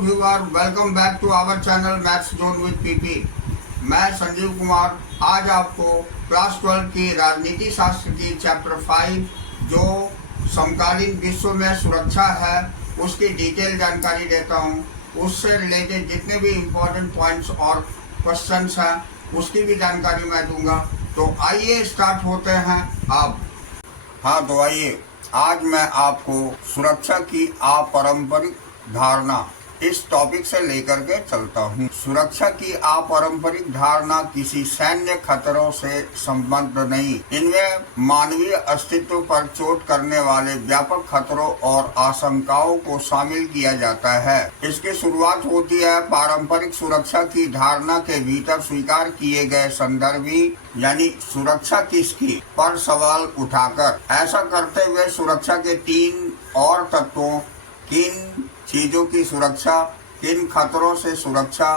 Viewer, welcome back to our channel maths zone with PP. मैं संजीव कुमार आज आपको class 12 की राजनीति शास्त्र की चैप्टर 5 जो समकालीन विश्व में सुरक्षा है उसकी डिटेल जानकारी देता हूँ। उससे रिलेटेड जितने भी इम्पोर्टेंट पॉइंट्स और क्वेश्चंस हैं उसकी भी जानकारी मैं दूंगा। तो आइए स्टार्ट होते हैं अब। हाँ तो आइए आज मैं आपको सुरक्षा की अपारंपरिक धारणा इस टॉपिक से लेकर के चलता हूँ। सुरक्षा की अपारंपरिक धारणा किसी सैन्य खतरों से संबंध नहीं, इनमें मानवीय अस्तित्व पर चोट करने वाले व्यापक खतरों और आशंकाओं को शामिल किया जाता है। इसकी शुरुआत होती है पारंपरिक सुरक्षा की धारणा के भीतर स्वीकार किए गए संदर्भी यानी सुरक्षा किसकी पर सवाल उठाकर। ऐसा करते हुए सुरक्षा के तीन और तत्वों, किन चीजों की सुरक्षा, किन खतरों से सुरक्षा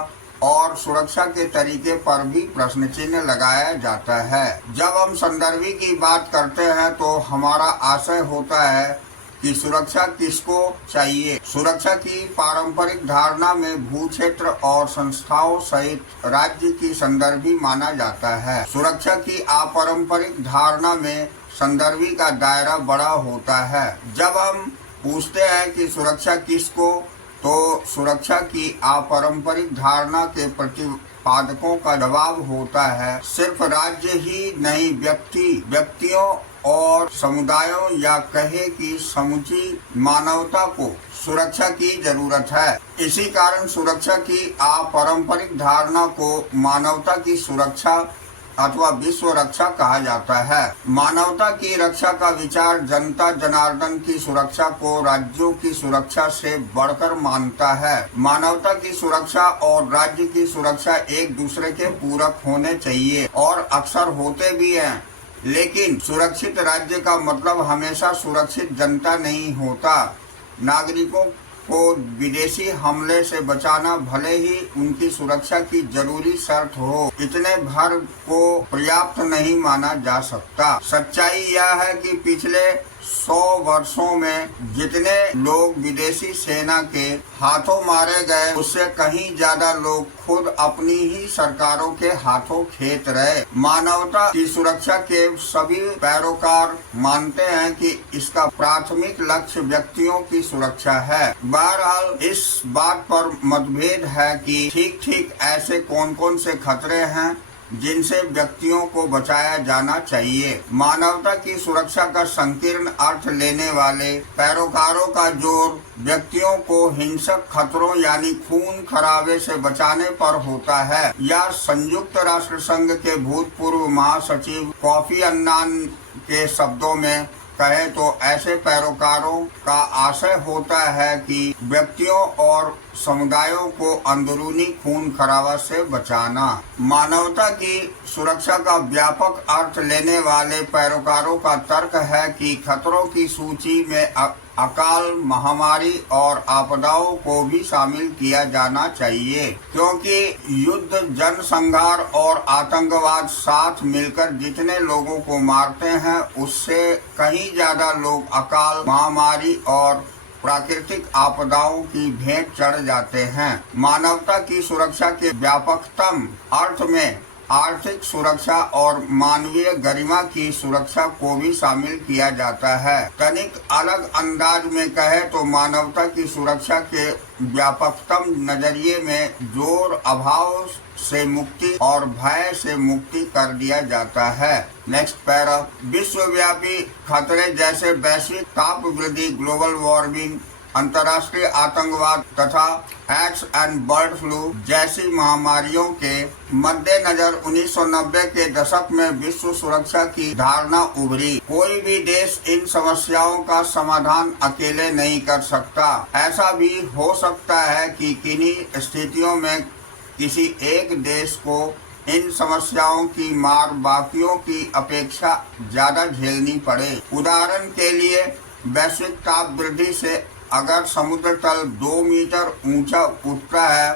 और सुरक्षा के तरीके पर भी प्रश्न चिन्ह लगाया जाता है। जब हम संदर्भी की बात करते हैं तो हमारा आशय होता है कि सुरक्षा किसको चाहिए। सुरक्षा की पारंपरिक धारणा में भू क्षेत्र और संस्थाओं सहित राज्य की संदर्भी माना जाता है। सुरक्षा की अपारंपरिक धारणा में संदर्भी का दायरा बड़ा होता है। जब हम पूछते हैं कि सुरक्षा किसको, तो सुरक्षा की अपारंपरिक धारणा के प्रतिपादकों का जवाब होता है सिर्फ राज्य ही नहीं, व्यक्तियों और समुदायों या कहे कि समूची मानवता को सुरक्षा की जरूरत है। इसी कारण सुरक्षा की अपारंपरिक धारणा को मानवता की सुरक्षा अथवा विश्व रक्षा कहा जाता है। मानवता की रक्षा का विचार जनता जनार्दन की सुरक्षा को राज्यों की सुरक्षा से बढ़कर मानता है। मानवता की सुरक्षा और राज्य की सुरक्षा एक दूसरे के पूरक होने चाहिए और अक्सर होते भी हैं, लेकिन सुरक्षित राज्य का मतलब हमेशा सुरक्षित जनता नहीं होता। नागरिकों को विदेशी हमले से बचाना भले ही उनकी सुरक्षा की जरूरी शर्त हो, इतने भर को पर्याप्त नहीं माना जा सकता। सच्चाई यह है कि पिछले 100 वर्षों में जितने लोग विदेशी सेना के हाथों मारे गए उससे कहीं ज्यादा लोग खुद अपनी ही सरकारों के हाथों खेत रहे। मानवता की सुरक्षा के सभी पैरोकार मानते हैं कि इसका प्राथमिक लक्ष्य व्यक्तियों की सुरक्षा है। बहरहाल इस बात पर मतभेद है कि ठीक ऐसे कौन कौन से खतरे हैं जिनसे व्यक्तियों को बचाया जाना चाहिए। मानवता की सुरक्षा का संकीर्ण अर्थ लेने वाले पैरोकारों का जोर व्यक्तियों को हिंसक खतरों यानी खून खराबे से बचाने पर होता है। यह संयुक्त राष्ट्र संघ के भूतपूर्व महासचिव कोफी अन्नान के शब्दों में कहे तो ऐसे पैरोकारों का आशय होता है कि व्यक्तियों और समुदायों को अंदरूनी खून खराबा से बचाना। मानवता की सुरक्षा का व्यापक अर्थ लेने वाले पैरोकारों का तर्क है कि खतरों की सूची में अकाल, महामारी और आपदाओं को भी शामिल किया जाना चाहिए, क्योंकि युद्ध, जनसंहार और आतंकवाद साथ मिलकर जितने लोगों को मारते हैं उससे कहीं ज्यादा लोग अकाल, महामारी और प्राकृतिक आपदाओं की भेंट चढ़ जाते हैं। मानवता की सुरक्षा के व्यापकतम अर्थ में आर्थिक सुरक्षा और मानवीय गरिमा की सुरक्षा को भी शामिल किया जाता है। तनिक अलग अंदाज में कहे तो मानवता की सुरक्षा के व्यापकतम नजरिए में जोर अभाव से मुक्ति और भय से मुक्ति कर दिया जाता है। नेक्स्ट पैरा, विश्वव्यापी खतरे जैसे वैश्विक ताप वृद्धि, ग्लोबल वार्मिंग, अंतर्राष्ट्रीय आतंकवाद तथा एड्स एंड बर्ड फ्लू जैसी महामारियों के मद्देनजर 1990 के दशक में विश्व सुरक्षा की धारणा उभरी। कोई भी देश इन समस्याओं का समाधान अकेले नहीं कर सकता। ऐसा भी हो सकता है कि किन्हीं स्थितियों में किसी एक देश को इन समस्याओं की मार बाकियों की अपेक्षा ज्यादा झेलनी पड़े। उदाहरण के लिए वैश्विक ताप वृद्धि से अगर समुद्र तल 2 मीटर ऊंचा उठता है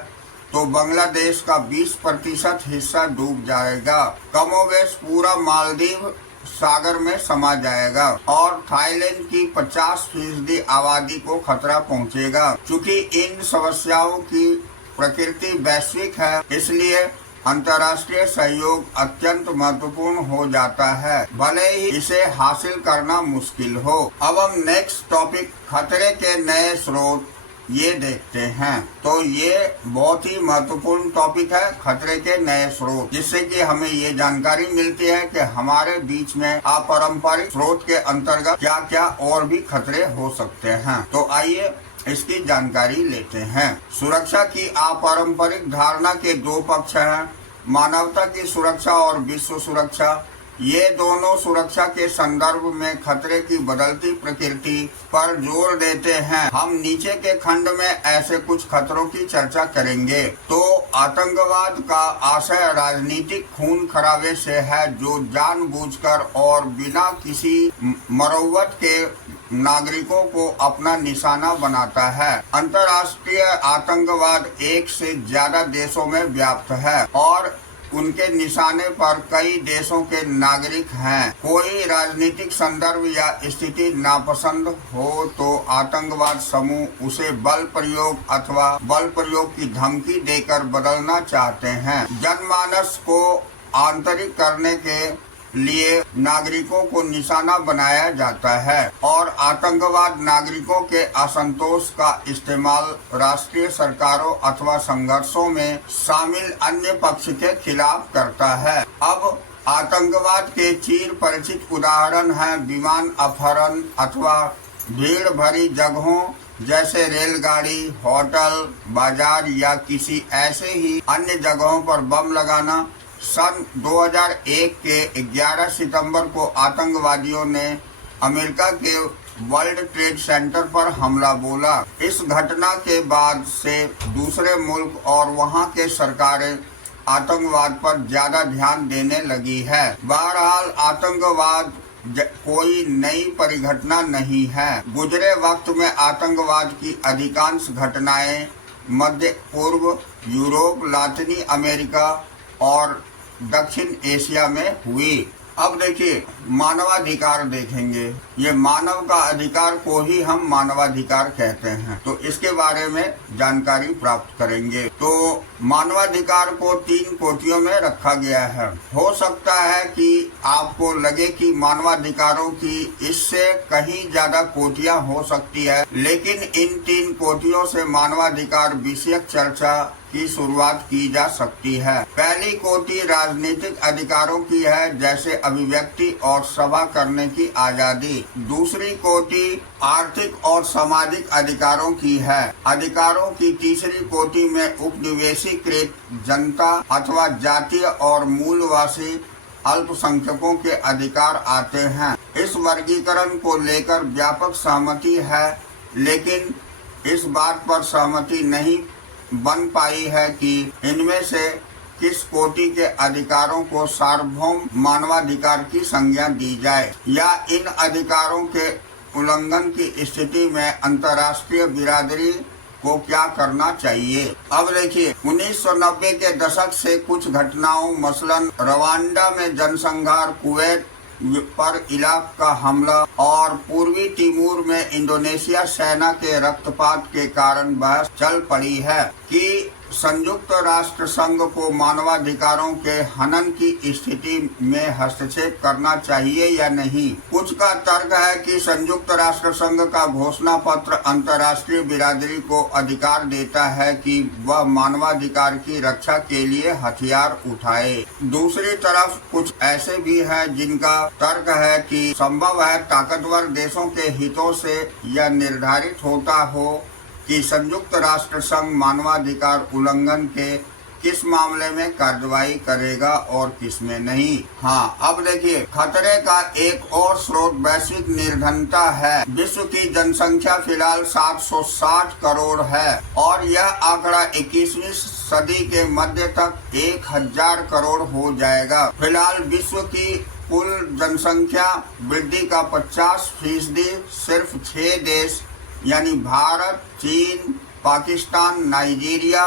तो बांग्लादेश का 20% हिस्सा डूब जाएगा। कमोवेश पूरा मालदीव सागर में समा जाएगा और थाईलैंड की 50% आबादी को खतरा पहुंचेगा। चूंकि इन समस्याओं की प्रकृति वैश्विक है, इसलिए अंतर्राष्ट्रीय सहयोग अत्यंत महत्वपूर्ण हो जाता है, भले ही इसे हासिल करना मुश्किल हो। अब हम नेक्स्ट टॉपिक खतरे के नए स्रोत ये देखते हैं। तो ये बहुत ही महत्वपूर्ण टॉपिक है, खतरे के नए स्रोत, जिससे कि हमें ये जानकारी मिलती है कि हमारे बीच में अपारंपरिक स्रोत के अंतर्गत क्या क्या और भी खतरे हो सकते हैं। तो आइए इसकी जानकारी लेते हैं। सुरक्षा की अपारंपरिक धारणा के दो पक्ष हैं, मानवता की सुरक्षा और विश्व सुरक्षा। ये दोनों सुरक्षा के संदर्भ में खतरे की बदलती प्रकृति पर जोर देते हैं। हम नीचे के खंड में ऐसे कुछ खतरों की चर्चा करेंगे। तो आतंकवाद का आशय राजनीतिक खून खराबे से है, जो जानबूझकर और बिना किसी मरम्मत के नागरिकों को अपना निशाना बनाता है। अंतर्राष्ट्रीय आतंकवाद एक से ज्यादा देशों में व्याप्त है और उनके निशाने पर कई देशों के नागरिक हैं। कोई राजनीतिक संदर्भ या स्थिति नापसंद हो तो आतंकवाद समूह उसे बल प्रयोग अथवा बल प्रयोग की धमकी देकर बदलना चाहते हैं। जनमानस को आंतरिक करने के लिए नागरिकों को निशाना बनाया जाता है और आतंकवाद नागरिकों के असंतोष का इस्तेमाल राष्ट्रीय सरकारों अथवा संघर्षों में शामिल अन्य पक्ष के खिलाफ करता है। अब आतंकवाद के चिर परिचित उदाहरण हैं विमान अपहरण अथवा भीड़ भरी जगहों जैसे रेलगाड़ी, होटल, बाजार या किसी ऐसे ही अन्य जगहों पर बम लगाना। सन 2001 के 11 सितंबर को आतंकवादियों ने अमेरिका के वर्ल्ड ट्रेड सेंटर पर हमला बोला। इस घटना के बाद से दूसरे मुल्क और वहां के सरकारें आतंकवाद पर ज्यादा ध्यान देने लगी है। बहरहाल आतंकवाद कोई नई परिघटना नहीं है। गुजरे वक्त में आतंकवाद की अधिकांश घटनाएं मध्य पूर्व, यूरोप, लातिनी अमेरिका और दक्षिण एशिया में हुई। अब देखिए मानवाधिकार देखेंगे। ये मानव का अधिकार को ही हम मानवाधिकार कहते हैं, तो इसके बारे में जानकारी प्राप्त करेंगे। तो मानवाधिकार को 3 कोटियों में रखा गया है। हो सकता है कि आपको लगे कि मानवाधिकारों की इससे कहीं ज्यादा कोटियां हो सकती है, लेकिन इन 3 कोटियों से मानवाधिकार विषयक चर्चा की शुरुआत की जा सकती है। पहली कोटि राजनीतिक अधिकारों की है, जैसे अभिव्यक्ति और सभा करने की आजादी। दूसरी कोटि आर्थिक और सामाजिक अधिकारों की है। अधिकारों की तीसरी कोटि में उपनिवेशीकृत जनता अथवा जातीय और मूलवासी अल्पसंख्यकों के अधिकार आते हैं। इस वर्गीकरण को लेकर व्यापक सहमति है, लेकिन इस बात पर सहमति नहीं बन पाई है कि इनमें से किस कोटि के अधिकारों को सार्वभौम मानवाधिकार की संज्ञा दी जाए, या इन अधिकारों के उल्लंघन की स्थिति में अंतर्राष्ट्रीय बिरादरी को क्या करना चाहिए। अब देखिए 1990 के दशक से कुछ घटनाओं, मसलन रवांडा में जनसंहार, कुवैत पर इराक का हमला और पूर्वी तिमोर में इंडोनेशिया सेना के रक्तपात के कारण बहस चल पड़ी है कि संयुक्त राष्ट्र संघ को मानवाधिकारों के हनन की स्थिति में हस्तक्षेप करना चाहिए या नहीं। कुछ का तर्क है कि संयुक्त राष्ट्र संघ का घोषणा पत्र अंतर्राष्ट्रीय बिरादरी को अधिकार देता है कि वह मानवाधिकार की रक्षा के लिए हथियार उठाए। दूसरी तरफ कुछ ऐसे भी हैं जिनका तर्क है कि संभव है ताकतवर देशों के हितों से यह निर्धारित होता हो कि संयुक्त राष्ट्र संघ मानवाधिकार उल्लंघन के किस मामले में कार्रवाई करेगा और किस में नहीं। हाँ, अब देखिए खतरे का एक और स्रोत वैश्विक निर्धनता है। विश्व की जनसंख्या फिलहाल 760 करोड़ है और यह आंकड़ा 21वीं सदी के मध्य तक 1000 करोड़ हो जाएगा। फिलहाल विश्व की कुल जनसंख्या वृद्धि का 50% सिर्फ 6 देश यानी भारत, चीन, पाकिस्तान, नाइजीरिया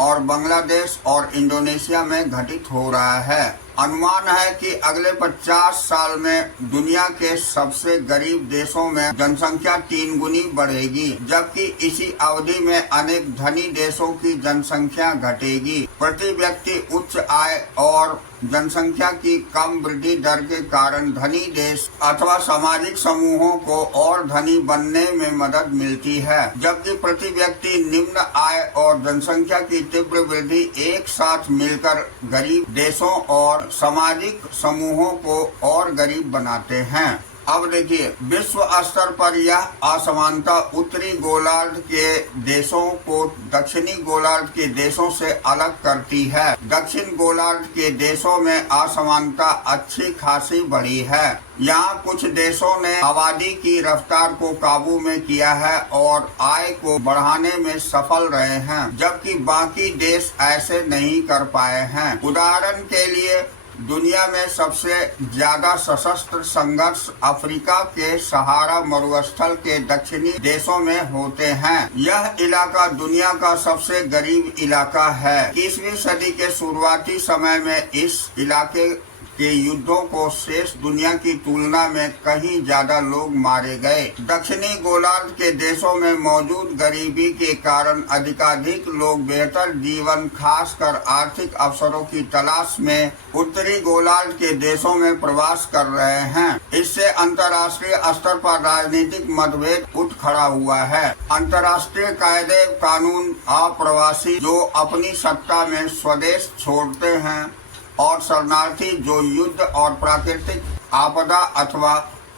और बांग्लादेश और इंडोनेशिया में घटित हो रहा है। अनुमान है कि अगले 50 साल में दुनिया के सबसे गरीब देशों में जनसंख्या 3 गुनी बढ़ेगी, जबकि इसी अवधि में अनेक धनी देशों की जनसंख्या घटेगी। प्रति व्यक्ति उच्च आय और जनसंख्या की कम वृद्धि दर के कारण धनी देश अथवा सामाजिक समूहों को और धनी बनने में मदद मिलती है, जबकि प्रति व्यक्ति निम्न आय और जनसंख्या की तीव्र वृद्धि एक साथ मिलकर गरीब देशों और सामाजिक समूहों को और गरीब बनाते हैं। अब देखिए, विश्व स्तर पर यह असमानता उत्तरी गोलार्ध के देशों को दक्षिणी गोलार्ध के देशों से अलग करती है। दक्षिण गोलार्ध के देशों में असमानता अच्छी खासी बढ़ी है। यहाँ कुछ देशों ने आबादी की रफ्तार को काबू में किया है और आय को बढ़ाने में सफल रहे हैं, जबकि बाकी देश ऐसे नहीं कर पाए हैं। उदाहरण के लिए दुनिया में सबसे ज्यादा सशस्त्र संघर्ष अफ्रीका के सहारा मरुस्थल के दक्षिणी देशों में होते हैं। यह इलाका दुनिया का सबसे गरीब इलाका है। 20वीं सदी के शुरुआती समय में इस इलाके के युद्धों को शेष दुनिया की तुलना में कहीं ज्यादा लोग मारे गए। दक्षिणी गोलार्ध के देशों में मौजूद गरीबी के कारण अधिकाधिक लोग बेहतर जीवन, खासकर आर्थिक अवसरों की तलाश में उत्तरी गोलार्ध के देशों में प्रवास कर रहे हैं। इससे अंतर्राष्ट्रीय स्तर पर राजनीतिक मतभेद उठ खड़ा हुआ है। अंतर्राष्ट्रीय कायदे कानून अप्रवासी जो अपनी सत्ता में स्वदेश छोड़ते हैं और शरणार्थी जो युद्ध और प्राकृतिक आपदा अथवा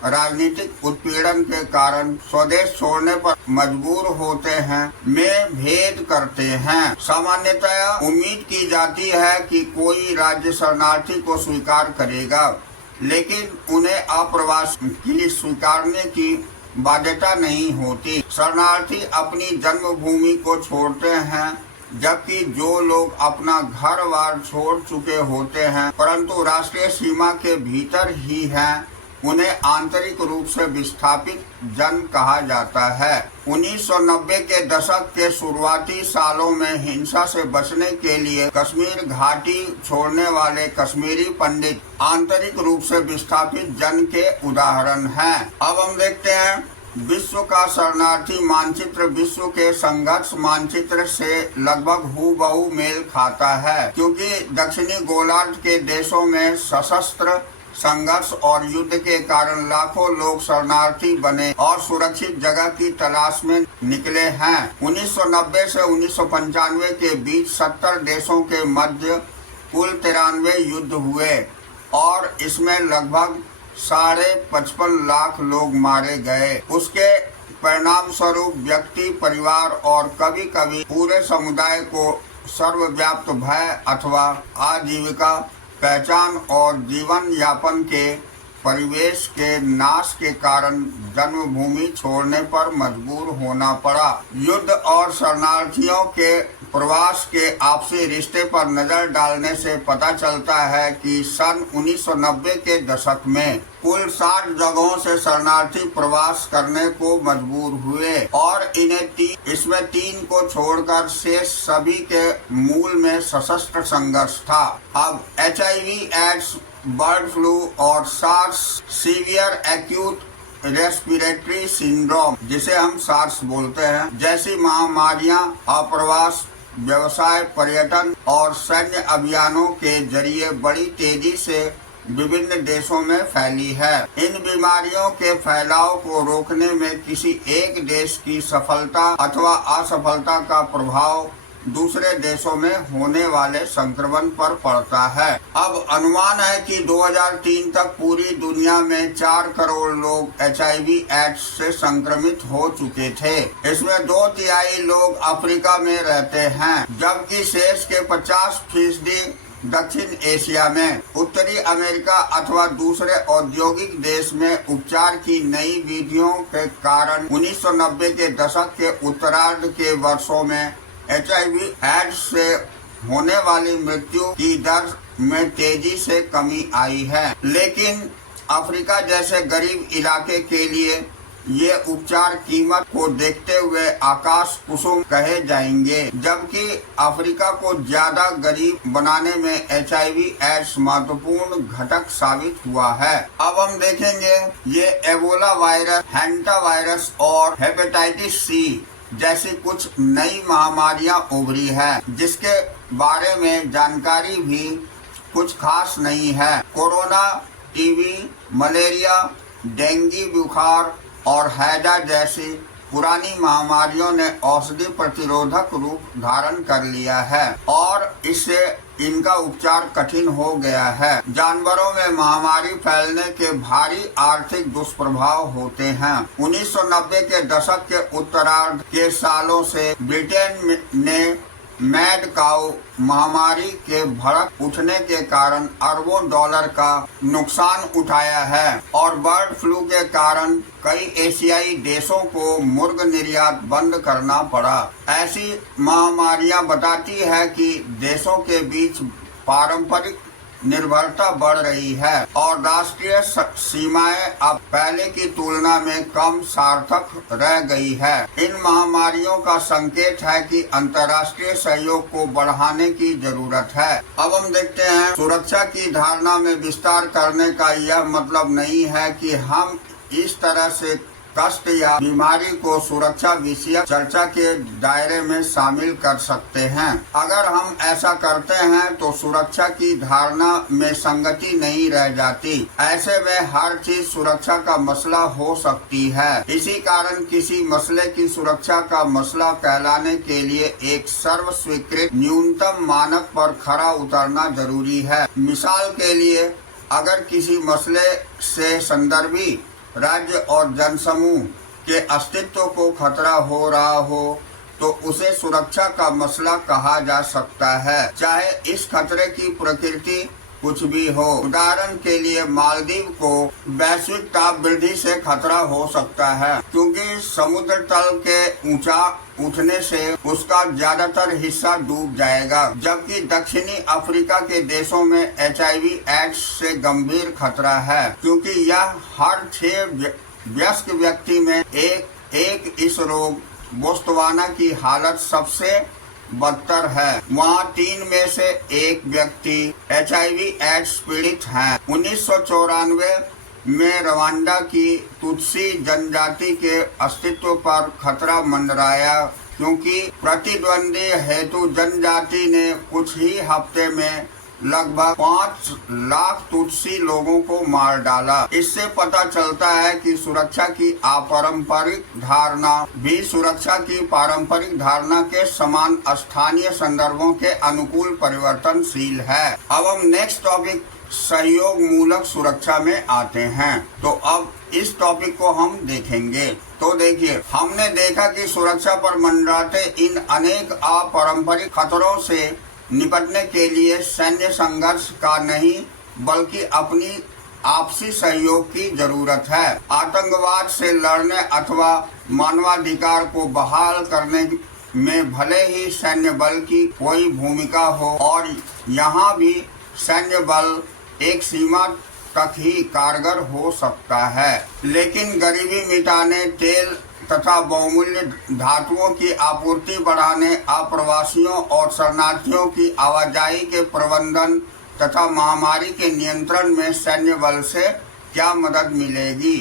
राजनीतिक उत्पीड़न के कारण स्वदेश छोड़ने पर मजबूर होते हैं में भेद करते हैं। सामान्यतया उम्मीद की जाती है कि कोई राज्य शरणार्थी को स्वीकार करेगा, लेकिन उन्हें अप्रवासी की स्वीकारने की बाध्यता नहीं होती। शरणार्थी अपनी जन्मभूमि को छोड़ते हैं, जबकि जो लोग अपना घर बार छोड़ चुके होते हैं परंतु राष्ट्रीय सीमा के भीतर ही हैं, उन्हें आंतरिक रूप से विस्थापित जन कहा जाता है। 1990 के दशक के शुरुआती सालों में हिंसा से बचने के लिए कश्मीर घाटी छोड़ने वाले कश्मीरी पंडित आंतरिक रूप से विस्थापित जन के उदाहरण हैं। अब हम देखते हैं विश्व का शरणार्थी मानचित्र विश्व के संघर्ष मानचित्र से लगभग हूबहू मेल खाता है, क्योंकि दक्षिणी गोलार्ध के देशों में सशस्त्र संघर्ष और युद्ध के कारण लाखों लोग शरणार्थी बने और सुरक्षित जगह की तलाश में निकले हैं। 1990 से 1995 के बीच 70 देशों के मध्य कुल 93 युद्ध हुए और इसमें लगभग 55.5 लाख लोग मारे गए। उसके परिणाम स्वरूप व्यक्ति, परिवार और कभी कभी पूरे समुदाय को सर्वव्याप्त भय अथवा आजीविका, पहचान और जीवन यापन के परिवेश के नाश के कारण जन्मभूमि छोड़ने पर मजबूर होना पड़ा। युद्ध और शरणार्थियों के प्रवास के आपसी रिश्ते पर नजर डालने से पता चलता है कि सन 1990 के दशक में कुल 60 जगहों से शरणार्थी प्रवास करने को मजबूर हुए और इसमें 3 को छोड़कर शेष सभी के मूल में सशस्त्र संघर्ष था। अब HIV, एड्स, बर्ड फ्लू और SARS, severe acute respiratory syndrome जिसे हम सार्स बोलते हैं, जैसी महामारियां अप्रवास, व्यवसाय, पर्यटन और सैन्य अभियानों के जरिए बड़ी तेजी से विभिन्न देशों में फैली है। इन बीमारियों के फैलाव को रोकने में किसी एक देश की सफलता अथवा असफलता का प्रभाव दूसरे देशों में होने वाले संक्रमण पर पड़ता है। अब अनुमान है कि 2003 तक पूरी दुनिया में 4 करोड़ लोग HIV एड्स से संक्रमित हो चुके थे। इसमें 2/3 लोग अफ्रीका में रहते हैं, जबकि शेष के 50% दक्षिण एशिया में। उत्तरी अमेरिका अथवा दूसरे औद्योगिक देश में उपचार की नई विधियों के कारण 1990 के दशक के उत्तरार्ध के वर्षों में HIV एड्स से होने वाली मृत्यु की दर में तेजी से कमी आई है, लेकिन अफ्रीका जैसे गरीब इलाके के लिए ये उपचार कीमत को देखते हुए आकाश कुसुम कहे जाएंगे, जबकि अफ्रीका को ज्यादा गरीब बनाने में HIV एड्स महत्वपूर्ण घटक साबित हुआ है। अब हम देखेंगे ये एबोला वायरस, हैंटा वायरस और हेपेटाइटिस C जैसी कुछ नई महामारियां उभरी है, जिसके बारे में जानकारी भी कुछ खास नहीं है। कोरोना, टीबी, मलेरिया, डेंगू बुखार और हैजा जैसी पुरानी महामारियों ने औषधि प्रतिरोधक रूप धारण कर लिया है और इससे इनका उपचार कठिन हो गया है। जानवरों में महामारी फैलने के भारी आर्थिक दुष्प्रभाव होते हैं। 1990 के दशक के उत्तरार्ध के सालों से ब्रिटेन ने मैड काऊ महामारी के भड़क उठने के कारण अरबों डॉलर का नुकसान उठाया है और बर्ड फ्लू के कारण कई एशियाई देशों को मुर्ग निर्यात बंद करना पड़ा। ऐसी महामारियां बताती है कि देशों के बीच पारंपरिक निर्भरता बढ़ रही है और राष्ट्रीय सीमाएं अब पहले की तुलना में कम सार्थक रह गई है। इन महामारियों का संकेत है कि अंतर्राष्ट्रीय सहयोग को बढ़ाने की जरूरत है। अब हम देखते हैं, सुरक्षा की धारणा में विस्तार करने का यह मतलब नहीं है कि हम इस तरह से कष्ट या बीमारी को सुरक्षा विषयक चर्चा के दायरे में शामिल कर सकते हैं। अगर हम ऐसा करते हैं तो सुरक्षा की धारणा में संगति नहीं रह जाती। ऐसे में हर चीज सुरक्षा का मसला हो सकती है। इसी कारण किसी मसले की सुरक्षा का मसला कहलाने के लिए एक सर्व स्वीकृत न्यूनतम मानक पर खरा उतरना जरूरी है। मिसाल के लिए, अगर किसी मसले से संदर्भी राज्य और जनसमूह के अस्तित्व को खतरा हो रहा हो तो उसे सुरक्षा का मसला कहा जा सकता है, चाहे इस खतरे की प्रकृति कुछ भी हो। उदाहरण के लिए, मालदीव को वैश्विक ताप वृद्धि से खतरा हो सकता है क्योंकि समुद्र तल के ऊंचा उठने से उसका ज्यादातर हिस्सा डूब जाएगा, जबकि दक्षिणी अफ्रीका के देशों में HIV एड्स से गंभीर खतरा है क्योंकि यह हर 6 वयस्क व्यक्ति में एक इस रोग बोत्सवाना की हालत सबसे बदतर है। वहाँ 3 में से 1 व्यक्ति HIV एड्स पीड़ित हैं। 1994 में रवांडा की तुत्सी जनजाति के अस्तित्व पर खतरा मंडराया क्योंकि प्रतिद्वंदी हेतु जनजाति ने कुछ ही हफ्ते में लगभग 5 लाख तुत्सी लोगों को मार डाला। इससे पता चलता है कि सुरक्षा की अपारंपरिक धारणा भी सुरक्षा की पारंपरिक धारणा के समान स्थानीय संदर्भों के अनुकूल परिवर्तनशील है। अब हम नेक्स्ट टॉपिक सहयोग मूलक सुरक्षा में आते हैं। तो अब इस टॉपिक को हम देखेंगे। तो देखिए, हमने देखा कि सुरक्षा पर मंडराते इन अनेक अपारंपरिक खतरों से निपटने के लिए सैन्य संघर्ष का नहीं बल्कि अपनी आपसी सहयोग की जरूरत है। आतंकवाद से लड़ने अथवा मानवाधिकार को बहाल करने में भले ही सैन्य बल की कोई भूमिका हो, और यहाँ भी सैन्य बल एक सीमा तक ही कारगर हो सकता है, लेकिन गरीबी मिटाने, तेल तथा बहुमूल्य धातुओं की आपूर्ति बढ़ाने, अप्रवासियों और शरणार्थियों की आवाजाही के प्रबंधन तथा महामारी के नियंत्रण में सैन्य बल से क्या मदद मिलेगी,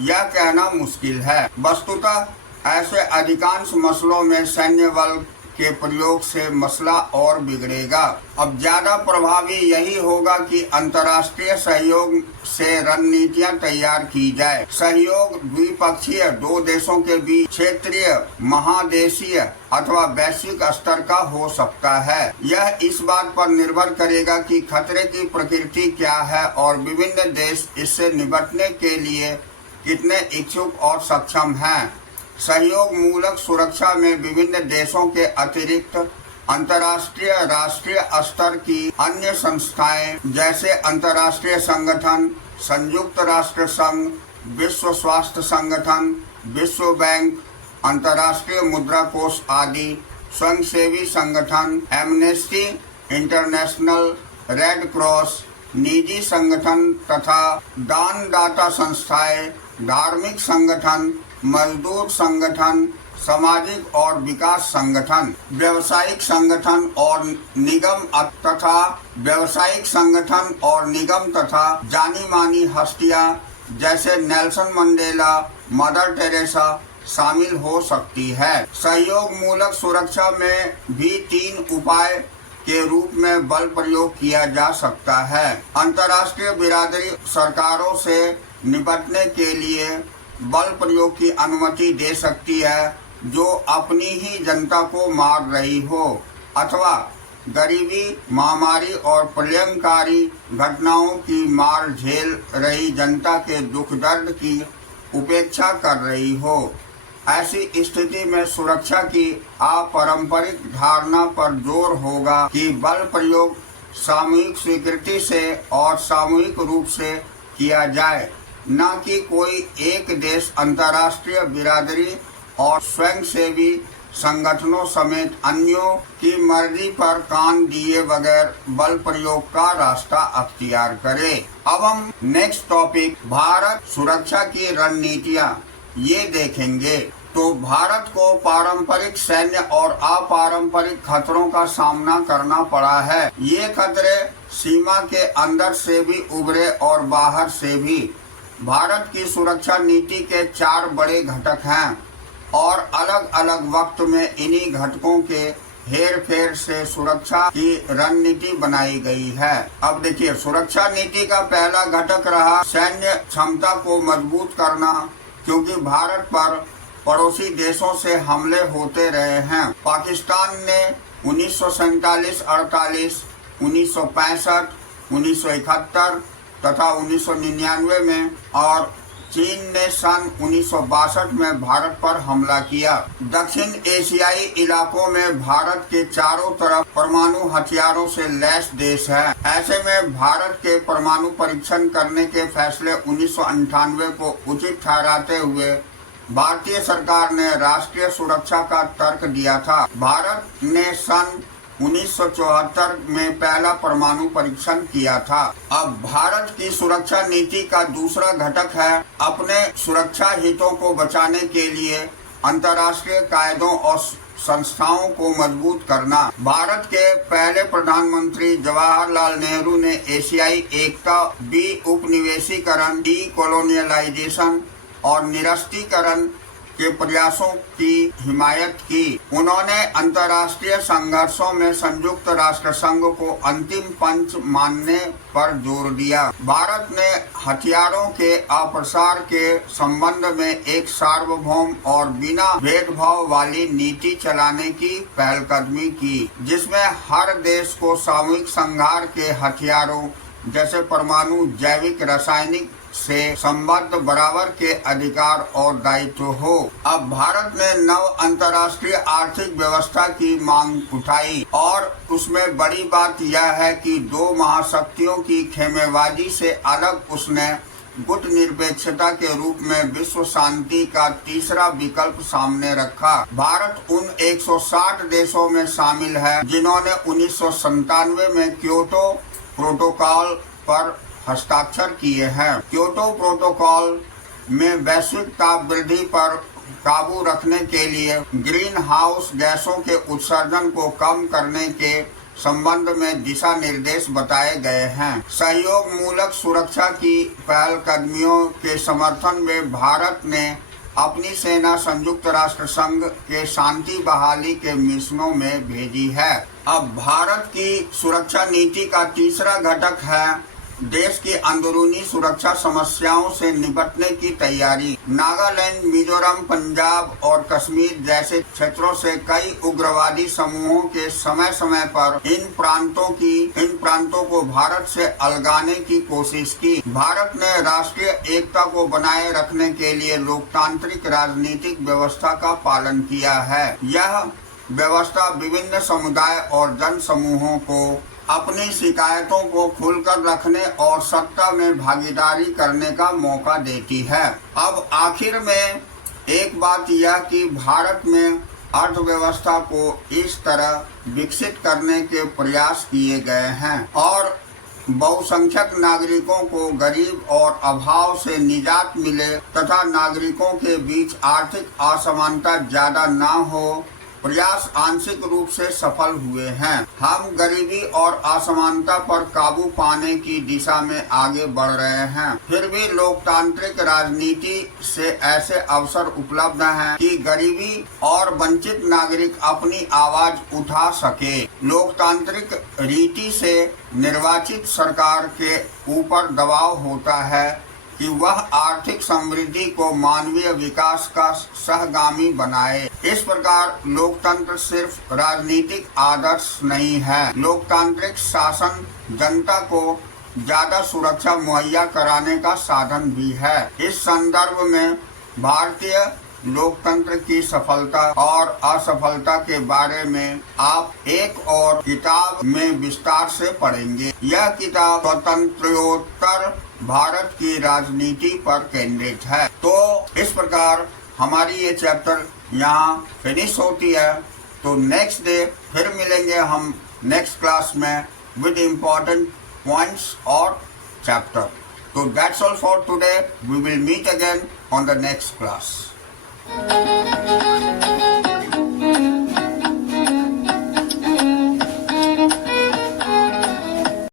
यह कहना मुश्किल है। वस्तुतः ऐसे अधिकांश मसलों में सैन्य बल के प्रयोग से मसला और बिगड़ेगा। अब ज्यादा प्रभावी यही होगा कि अंतर्राष्ट्रीय सहयोग से रणनीतियां तैयार की जाए। सहयोग द्विपक्षीय, 2 देशों के बीच, क्षेत्रीय, महादेशीय अथवा वैश्विक स्तर का हो सकता है। यह इस बात पर निर्भर करेगा कि खतरे की प्रकृति क्या है और विभिन्न देश इससे निपटने के लिए कितने इच्छुक और सक्षम हैं। सहयोग मूलक सुरक्षा में विभिन्न देशों के अतिरिक्त अंतर्राष्ट्रीय, राष्ट्रीय स्तर की अन्य संस्थाएं जैसे अंतर्राष्ट्रीय संगठन, संयुक्त राष्ट्र संघ, विश्व स्वास्थ्य संगठन, विश्व बैंक, अंतर्राष्ट्रीय मुद्रा कोष आदि, स्वयंसेवी संगठन, एमनेस्टी इंटरनेशनल, रेड क्रॉस, निजी संगठन तथा दानदाता संस्थाएं, धार्मिक संगठन, मजदूर संगठन, सामाजिक और विकास संगठन, व्यावसायिक संगठन और निगम तथा जानी मानी हस्तियां जैसे नेल्सन मंडेला, मदर टेरेसा शामिल हो सकती है। सहयोग मूलक सुरक्षा में भी 3 उपाय के रूप में बल प्रयोग किया जा सकता है। अंतर्राष्ट्रीय बिरादरी सरकारों से निपटने के लिए बल प्रयोग की अनुमति दे सकती है जो अपनी ही जनता को मार रही हो अथवा गरीबी, महामारी और प्रलयंकारी घटनाओं की मार झेल रही जनता के दुख दर्द की उपेक्षा कर रही हो। ऐसी स्थिति में सुरक्षा की अपारंपरिक धारणा पर जोर होगा कि बल प्रयोग सामूहिक स्वीकृति से और सामूहिक रूप से किया जाए, न कि कोई एक देश अंतर्राष्ट्रीय बिरादरी और स्वयंसेवी संगठनों समेत अन्यों की मर्जी पर कान दिए बगैर बल प्रयोग का रास्ता अख्तियार करे। अब हम नेक्स्ट टॉपिक भारत सुरक्षा की रणनीतियां ये देखेंगे। तो भारत को पारंपरिक सैन्य और अपारंपरिक खतरों का सामना करना पड़ा है। ये खतरे सीमा के अंदर से भी उभरे और बाहर से भी। भारत की सुरक्षा नीति के 4 बड़े घटक हैं और अलग अलग वक्त में इन्हीं घटकों के हेर फेर से सुरक्षा की रणनीति बनाई गई है। अब देखिए, सुरक्षा नीति का पहला घटक रहा सैन्य क्षमता को मजबूत करना, क्योंकि भारत पर पड़ोसी देशों से हमले होते रहे हैं। पाकिस्तान ने 1947, 48, 1965, 1971 तथा 1999 में और चीन ने सन 1962 में भारत पर हमला किया। दक्षिण एशियाई इलाकों में भारत के चारों तरफ परमाणु हथियारों से लैस देश है। ऐसे में भारत के परमाणु परीक्षण करने के फैसले 1998 को उचित ठहराते हुए भारतीय सरकार ने राष्ट्रीय सुरक्षा का तर्क दिया था। भारत ने सन 1974 में पहला परमाणु परीक्षण किया था। अब भारत की सुरक्षा नीति का दूसरा घटक है अपने सुरक्षा हितों को बचाने के लिए अंतर्राष्ट्रीय कायदों और संस्थाओं को मजबूत करना। भारत के पहले प्रधानमंत्री जवाहरलाल नेहरू ने एशियाई एकता, उपनिवेशीकरण, डीकोलोनियलाइजेशन और निरस्त्रीकरण के प्रयासों की हिमायत की। उन्होंने अंतर्राष्ट्रीय संघर्षों में संयुक्त राष्ट्र संघ को अंतिम पंच मानने पर जोर दिया। भारत ने हथियारों के अप्रसार के संबंध में एक सार्वभौम और बिना भेदभाव वाली नीति चलाने की पहलकदमी की, जिसमें हर देश को सामूहिक संहार के हथियारों जैसे परमाणु, जैविक, रासायनिक से संबद्ध बराबर के अधिकार और दायित्व हो। अब भारत ने नव अंतर्राष्ट्रीय आर्थिक व्यवस्था की मांग उठाई और उसमें बड़ी बात यह है कि 2 महाशक्तियों की खेमेबाजी से अलग उसने गुट निरपेक्षता के रूप में विश्व शांति का तीसरा विकल्प सामने रखा। भारत उन 160 देशों में शामिल है जिन्होंने 1997 में क्योटो प्रोटोकॉल पर हस्ताक्षर किए हैं। क्योटो प्रोटोकॉल में वैश्विक ताप वृद्धि पर काबू रखने के लिए ग्रीन हाउस गैसों के उत्सर्जन को कम करने के संबंध में दिशा निर्देश बताए गए हैं। सहयोग मूलक सुरक्षा की पहलकदमियों के समर्थन में भारत ने अपनी सेना संयुक्त राष्ट्र संघ के शांति बहाली के मिशनों में भेजी है। अब भारत की सुरक्षा नीति का तीसरा घटक है देश की अंदरूनी सुरक्षा समस्याओं से निपटने की तैयारी। नागालैंड, मिजोरम, पंजाब और कश्मीर जैसे क्षेत्रों से कई उग्रवादी समूहों के समय समय पर इन प्रांतों को भारत से अलगाने की कोशिश की। भारत ने राष्ट्रीय एकता को बनाए रखने के लिए लोकतांत्रिक राजनीतिक व्यवस्था का पालन किया है। यह व्यवस्था विभिन्न समुदाय और जन समूहों को अपनी शिकायतों को खुलकर रखने और सत्ता में भागीदारी करने का मौका देती है। अब आखिर में एक बात यह कि भारत में अर्थव्यवस्था को इस तरह विकसित करने के प्रयास किए गए हैं और बहुसंख्यक नागरिकों को गरीब और अभाव से निजात मिले तथा नागरिकों के बीच आर्थिक असमानता ज्यादा न हो, प्रयास आंशिक रूप से सफल हुए हैं। हम गरीबी और असमानता पर काबू पाने की दिशा में आगे बढ़ रहे हैं। फिर भी लोकतांत्रिक राजनीति से ऐसे अवसर उपलब्ध हैं कि गरीबी और वंचित नागरिक अपनी आवाज उठा सके। लोकतांत्रिक रीति से निर्वाचित सरकार के ऊपर दबाव होता है कि वह आर्थिक समृद्धि को मानवीय विकास का सहगामी बनाए। इस प्रकार लोकतंत्र सिर्फ राजनीतिक आदर्श नहीं है, लोकतांत्रिक शासन जनता को ज्यादा सुरक्षा मुहैया कराने का साधन भी है। इस संदर्भ में भारतीय लोकतंत्र की सफलता और असफलता के बारे में आप एक और किताब में विस्तार से पढ़ेंगे। यह किताब स्वतंत्रोत्तर भारत की राजनीति पर केंद्रित है। तो इस प्रकार हमारी ये चैप्टर यहाँ फिनिश होती है। तो नेक्स्ट डे फिर मिलेंगे हम नेक्स्ट क्लास में विद इम्पोर्टेंट पॉइंट्स और चैप्टर। तो that's all for today. We will meet again on the next class.